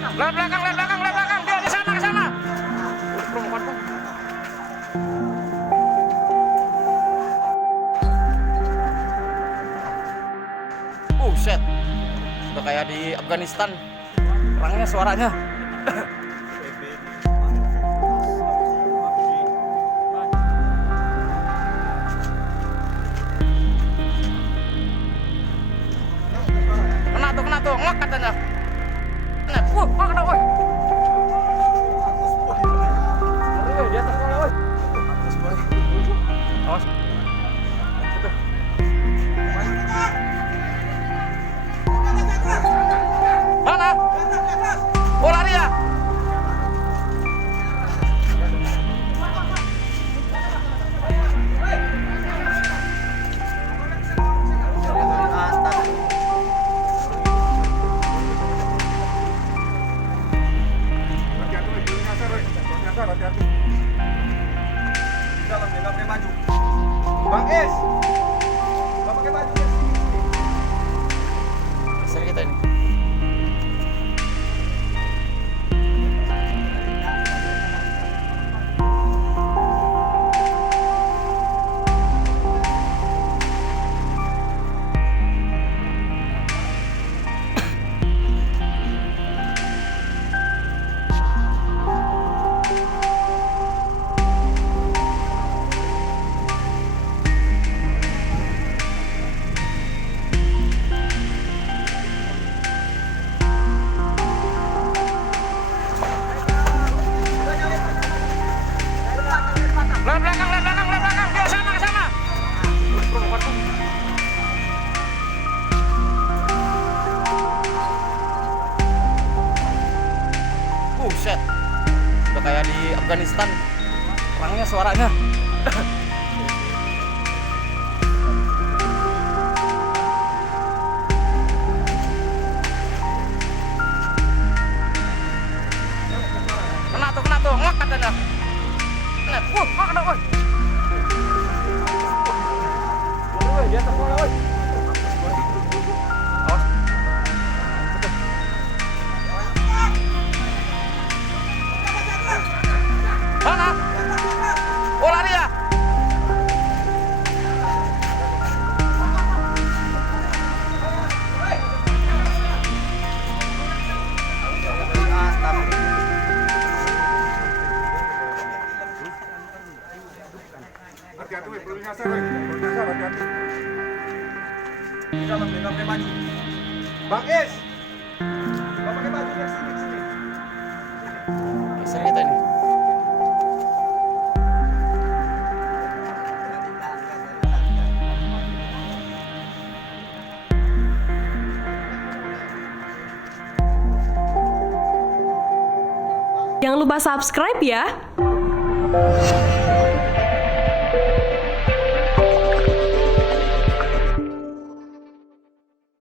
Lihat belakang, lihat belakang, lihat belakang. Dia di sana, ke sana. Set. Sudah kayak di Afghanistan. Perangnya suaranya. Kena tuh, ngok katanya. Kena, woi. Di atas sana, woi. Awas. Mana? Oh, lari ya? Hati-hati. Dalam dia nggak pakai baju. Bang Es, nggak pakai baju ya? Seri kita ini. Lihat belakang, lihat belakang, lihat belakang. Dia sana, ke sana. Set. Sudah kayak di Afghanistan. Perangnya suaranya. Kena tuh, ngok katanya. Kena, woi. Di atas sana, woi. Awas. Mana? Oh, lari ya? Hati-hati, weh, perlu nyasar, weh. Perlu nyasar, hati-hati. Di dalam dia nggak pakai baju. Bang Es, nggak pakai baju ya? Sini, sini. Seri kita ini. Jangan lupa subscribe ya.